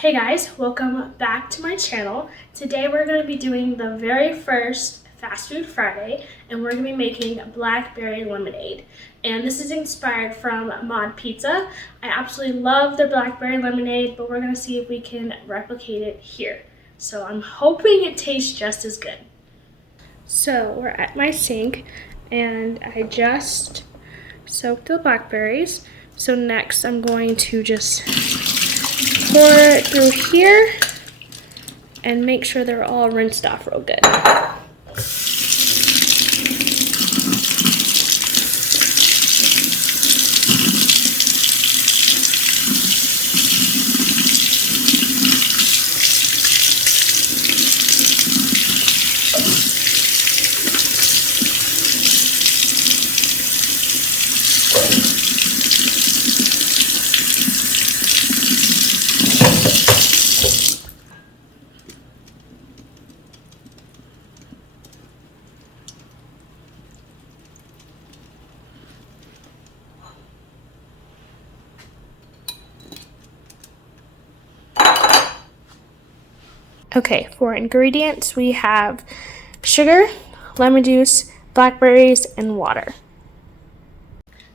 Hey guys, welcome back to my channel. Today we're going to be doing the very first Fast Food Friday, and we're going to be making Blackberry Lemonade. And this is inspired from Mod Pizza. I absolutely love their Blackberry Lemonade, but we're going to see if we can replicate it here. So I'm hoping it tastes just as good. So we're at my sink, and I just soaked the blackberries. So next I'm going to just pour it through here and make sure they're all rinsed off real good. Okay, for ingredients, we have sugar, lemon juice, blackberries, and water.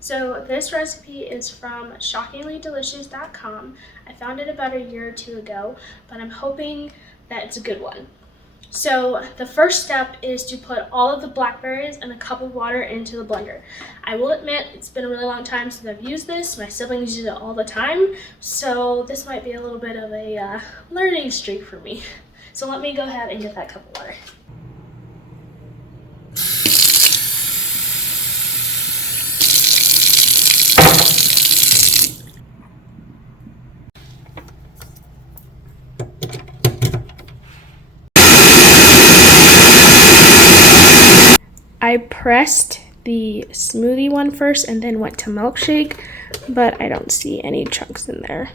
So this recipe is from shockinglydelicious.com. I found it about a year or two ago, but I'm hoping that it's a good one. So the first step is to put all of the blackberries and a cup of water into the blender. I will admit it's been a really long time since I've used this. My siblings use it all the time, so this might be a little bit of a learning streak for me. So let me go ahead and get that cup of water. I pressed the smoothie one first and then went to milkshake, but I don't see any chunks in there.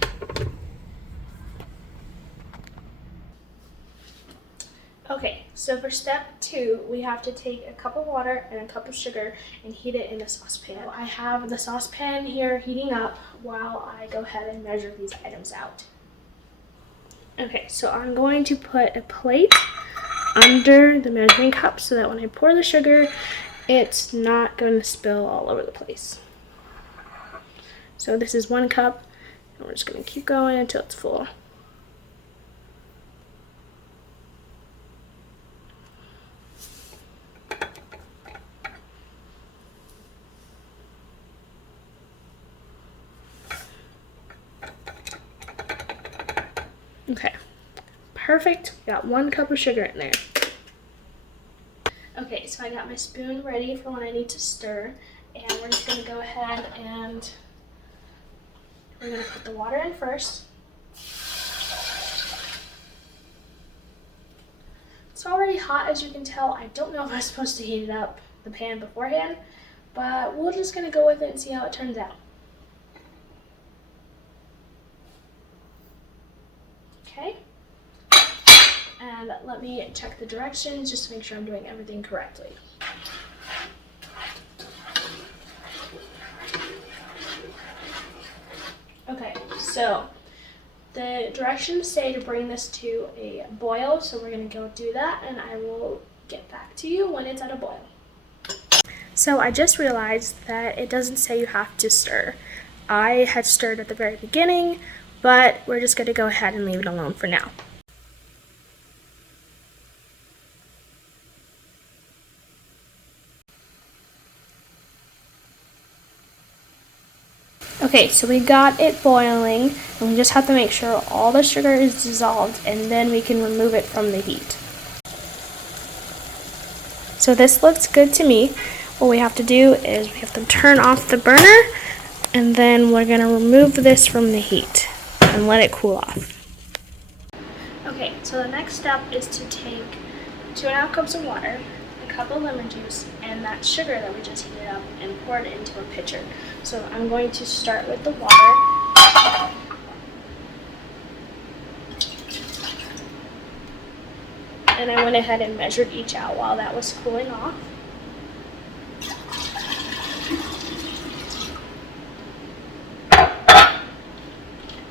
Okay, so for step 2, we have to take a cup of water and a cup of sugar and heat it in a saucepan. I have the saucepan here heating up while I go ahead and measure these items out. Okay, so I'm going to put a plate under the measuring cup so that when I pour the sugar, it's not going to spill all over the place. So this is 1 cup, and we're just going to keep going until it's full. Okay, perfect. Got 1 cup of sugar in there. Okay, so I got my spoon ready for when I need to stir, and we're just gonna go ahead and we're gonna put the water in first. It's already hot, as you can tell. I don't know if I'm supposed to heat it up the pan beforehand, but we're just gonna go with it and see how it turns out. Okay, and let me check the directions just to make sure I'm doing everything correctly. Okay, so the directions say to bring this to a boil, so we're going to go do that, and I will get back to you when it's at a boil. So I just realized that it doesn't say you have to stir. I had stirred at the very beginning, but we're just going to go ahead and leave it alone for now. Okay, so we got it boiling, and we just have to make sure all the sugar is dissolved, and then we can remove it from the heat. So this looks good to me. What we have to do is we have to turn off the burner, and then we're going to remove this from the heat and let it cool off. Okay, so the next step is to take 2½ cups of water, a cup of lemon juice, and that sugar that we just heated up and pour it into a pitcher. So I'm going to start with the water. And I went ahead and measured each out while that was cooling off.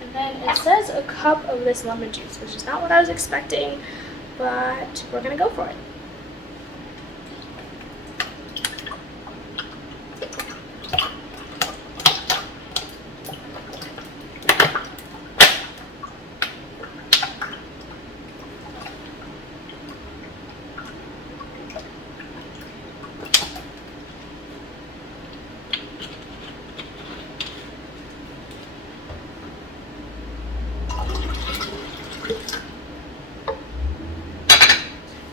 And then it says a cup of this lemon juice, which is not what I was expecting, but we're gonna go for it.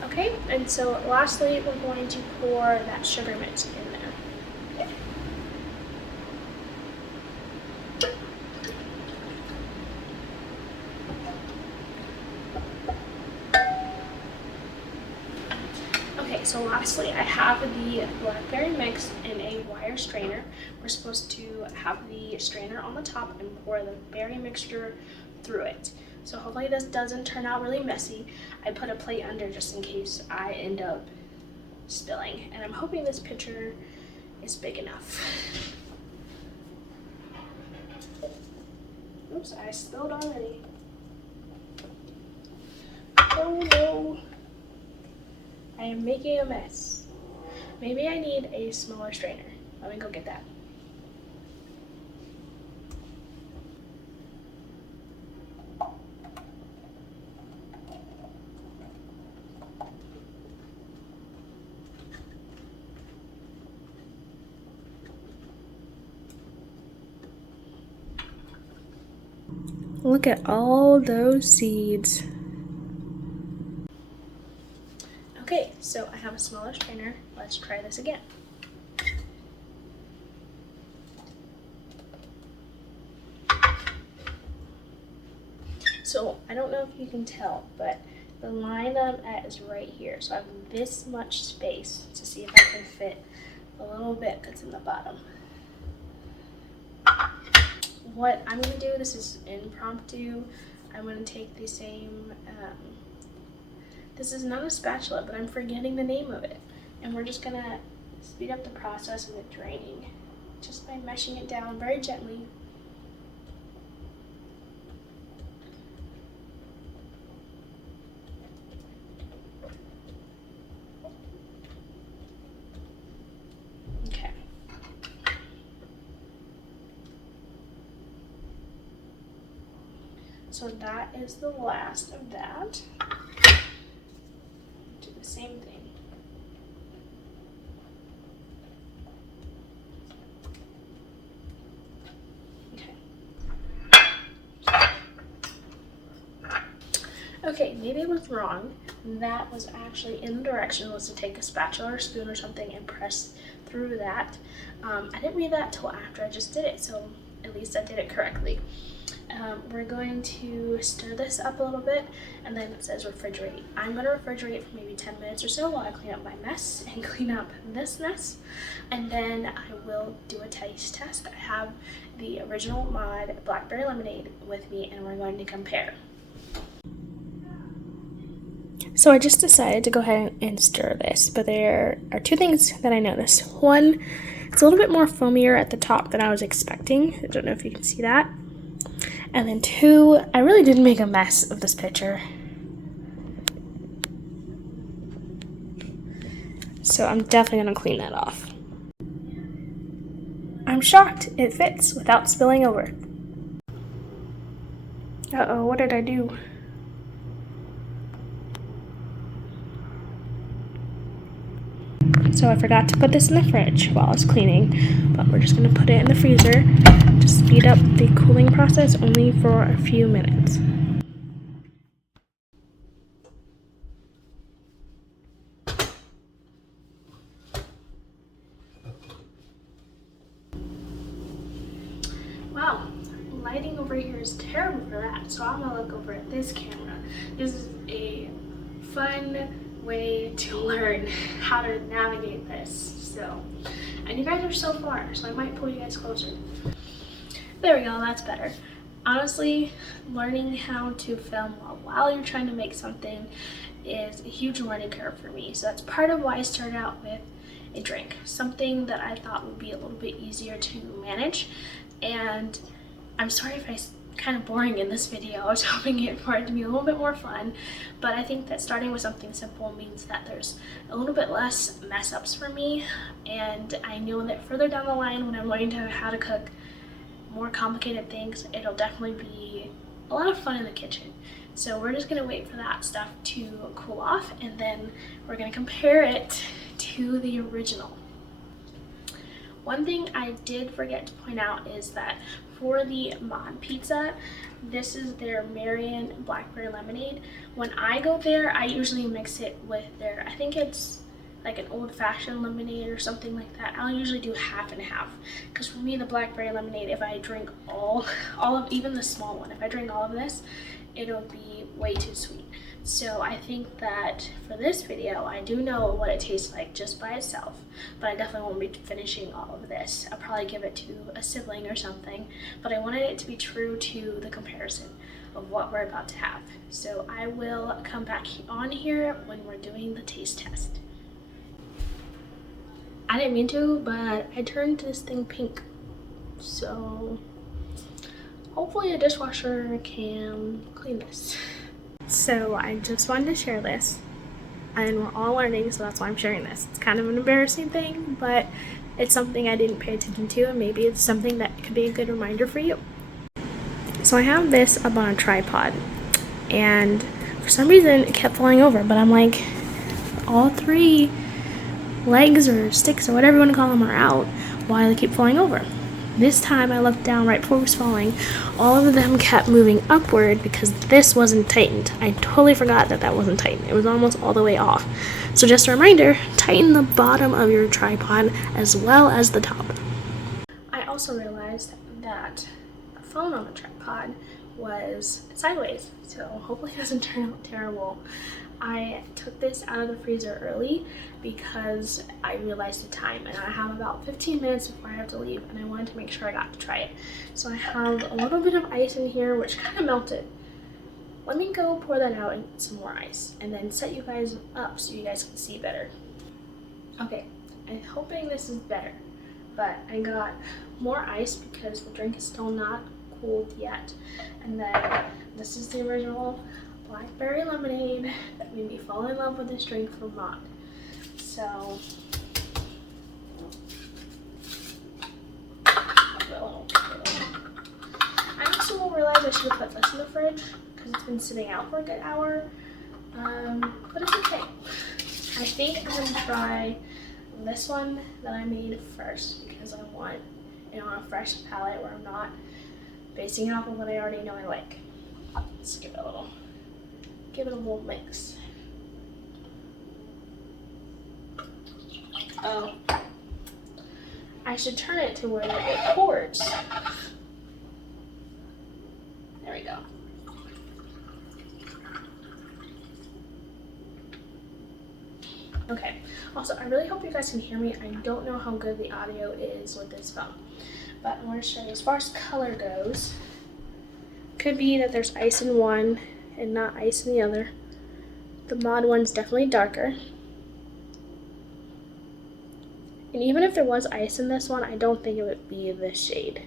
Okay, and so lastly, we're going to pour that sugar mix in there. Okay, so lastly, I have the blackberry mix in a wire strainer. We're supposed to have the strainer on the top and pour the berry mixture through it. So hopefully this doesn't turn out really messy. I put a plate under just in case I end up spilling. And I'm hoping this pitcher is big enough. Oops, I spilled already. Oh no. I am making a mess. Maybe I need a smaller strainer. Let me go get that. Look at all those seeds. Okay, so I have a smaller strainer. Let's try this again. So I don't know if you can tell, but the line that I'm at is right here. So I have this much space to see if I can fit a little bit that's in the bottom. What I'm gonna do, this is impromptu. I'm gonna take the same, this is not a spatula, but I'm forgetting the name of it. And we're just gonna speed up the process of it draining, just by meshing it down very gently. Okay. So that is the last of that. Do the same thing. Okay, maybe I was wrong. That was actually in the direction was to take a spatula or spoon or something and press through that. I didn't read that till after I just did it, so at least I did it correctly. We're going to stir this up a little bit, and then it says refrigerate. I'm going to refrigerate for maybe 10 minutes or so while I clean up my mess and clean up this mess, and then I will do a taste test. I have the original mod Blackberry Lemonade with me, and we're going to compare. So I just decided to go ahead and stir this, but there are two things that I noticed. One, it's a little bit more foamier at the top than I was expecting. I don't know if you can see that. And then two, I really did make a mess of this pitcher. So I'm definitely going to clean that off. I'm shocked it fits without spilling over. Uh-oh, what did I do? So I forgot to put this in the fridge while I was cleaning, but we're just going to put it in the freezer to speed up the cooling process only for a few minutes. Wow, lighting over here is terrible for that, so I'm going to look over at this camera. This is a fun way to learn how to navigate this. So, and you guys are so far, so I might pull you guys closer. There we go, that's better. Honestly, learning how to film while you're trying to make something is a huge learning curve for me. So that's part of why I started out with a drink, something that I thought would be a little bit easier to manage. And I'm sorry if I kind of boring in this video. I was hoping for it to be a little bit more fun, but I think that starting with something simple means that there's a little bit less mess ups for me, and I know that further down the line when I'm learning how to cook more complicated things, it'll definitely be a lot of fun in the kitchen. So we're just gonna wait for that stuff to cool off, and then we're gonna compare it to the original. One thing I did forget to point out is that for the Mod Pizza, this is their Marion Blackberry Lemonade. When I go there, I usually mix it with their, I think it's like an old-fashioned lemonade or something like that. I'll usually do half and half, because for me the Blackberry Lemonade, if I drink all of, even the small one, if I drink all of this, it'll be way too sweet. So I think that for this video, I do know what it tastes like just by itself, but I definitely won't be finishing all of this. I'll probably give it to a sibling or something, but I wanted it to be true to the comparison of what we're about to have. So I will come back on here when we're doing the taste test. I didn't mean to, but I turned this thing pink. So hopefully a dishwasher can clean this. So I just wanted to share this, and we're all learning, so that's why I'm sharing this. It's kind of an embarrassing thing, but it's something I didn't pay attention to, and maybe it's something that could be a good reminder for you. So I have this up on a tripod, and for some reason it kept falling over, but I'm like, all three legs or sticks or whatever you want to call them are out. Why do they keep falling over? This time I looked down right before it was falling. All of them kept moving upward because this wasn't tightened. I totally forgot that wasn't tightened. It was almost all the way off. So just a reminder, tighten the bottom of your tripod as well as the top. I also realized that the phone on the tripod was sideways, so hopefully it doesn't turn out terrible. I took this out of the freezer early because I realized the time, and I have about 15 minutes before I have to leave, and I wanted to make sure I got to try it. So I have a little bit of ice in here, which kind of melted. Let me go pour that out and get some more ice, and then set you guys up so you guys can see better. Okay, I'm hoping this is better, but I got more ice because the drink is still not cooled yet. And then this is the original Blackberry Lemonade that made me fall in love with this drink from Mod. So I also realized I should have put this in the fridge because it's been sitting out for a good hour, but it's okay. I think I'm going to try this one that I made first because I want it on a fresh palette where I'm not basing it off of what I already know I like. Let's give it a little mix. Oh, I should turn it to where it pours. There we go. Okay, also I really hope you guys can hear me. I don't know how good the audio is with this phone, but I want to show you as far as color goes. Could be that there's ice in one and not ice in the other. The Mod one's definitely darker. And even if there was ice in this one, I don't think it would be this shade.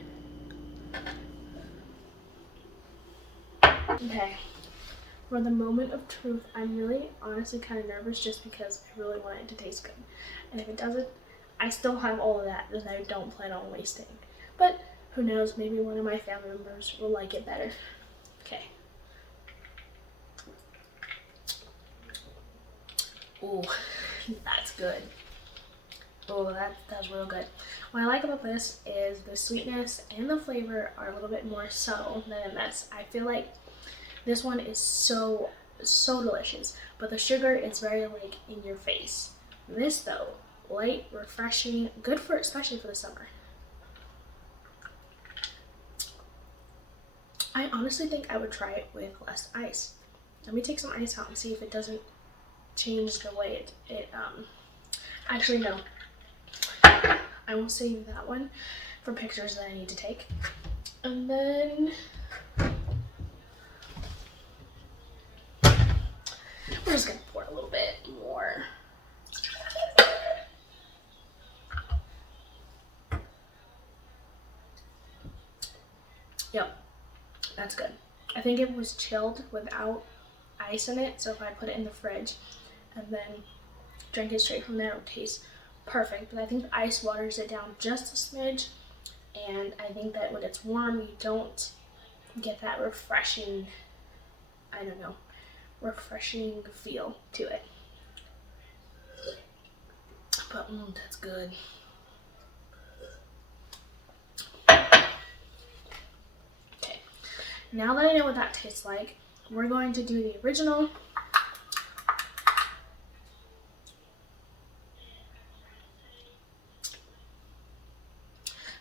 Okay, for the moment of truth, I'm really honestly kind of nervous just because I really want it to taste good. And if it doesn't, I still have all of that I don't plan on wasting. But who knows, maybe one of my family members will like it better. Okay. Ooh, that's good. Oh, that's real good. What I like about this is the sweetness and the flavor are a little bit more subtle than in this. I feel like this one is so delicious, but the sugar is very like in your face. This though, light, refreshing, good for especially for the summer. I honestly think I would try it with less ice. Let me take some ice out and see if it doesn't change the way it actually no. I will save that one for pictures that I need to take. And then we're just gonna pour a little bit more. Yep, That's good. I think it was chilled without ice in it, so if I put it in the fridge and then drink it straight from there, it would taste perfect. But I think the ice waters it down just a smidge, and I think that when it's warm, you don't get that refreshing, I don't know, refreshing feel to it. But that's good. Okay, now that I know what that tastes like, we're going to do the original.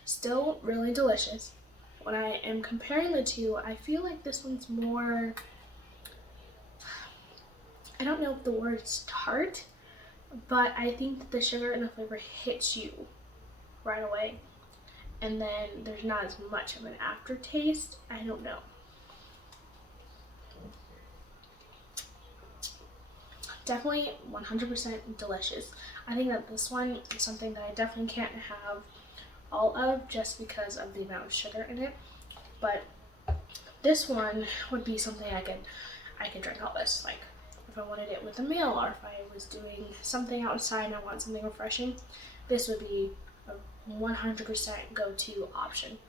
Still really delicious. When I am comparing the two, I feel like this one's more, I don't know if the word is tart, but I think that the sugar and the flavor hits you right away. And then there's not as much of an aftertaste. I don't know. Definitely 100% delicious. I think that this one is something that I definitely can't have all of just because of the amount of sugar in it. But this one would be something I could drink all this. Like if I wanted it with a meal, or if I was doing something outside and I want something refreshing, this would be a 100% go-to option.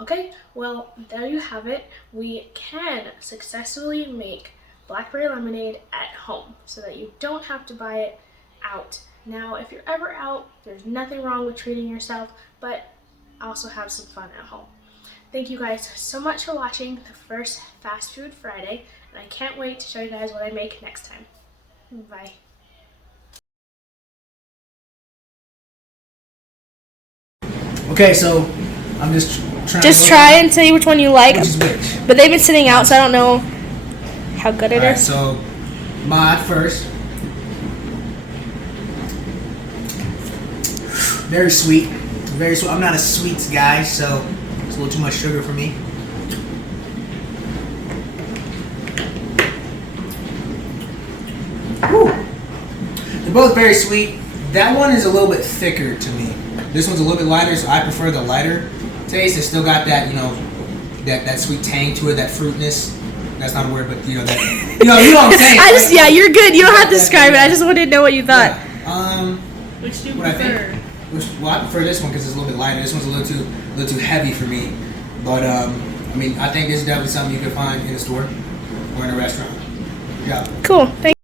Okay, well, there you have it. We can successfully make blackberry lemonade at home so that you don't have to buy it out. Now, if you're ever out, there's nothing wrong with treating yourself, but also have some fun at home. Thank you guys so much for watching the first Fast Food Friday, and I can't wait to show you guys what I make next time. Bye. Okay, so I'm just trying. Just try and see which one you like. Which is which? But they've been sitting out, so I don't know how good it is. So, mod first. Very sweet. Very sweet. I'm not a sweets guy, so it's a little too much sugar for me. Whew. They're both very sweet. That one is a little bit thicker to me. This one's a little bit lighter, so I prefer the lighter taste. It's still got that, that sweet tang to it, that fruitness. That's not a word, but that. You know what I'm saying. Yeah, you're good. You don't have to describe it. I just wanted to know what you thought. Yeah. Which do you what prefer? I prefer this one because it's a little bit lighter. This one's a little too heavy for me. But I think this is definitely something you can find in a store or in a restaurant. Yeah. Cool. Thank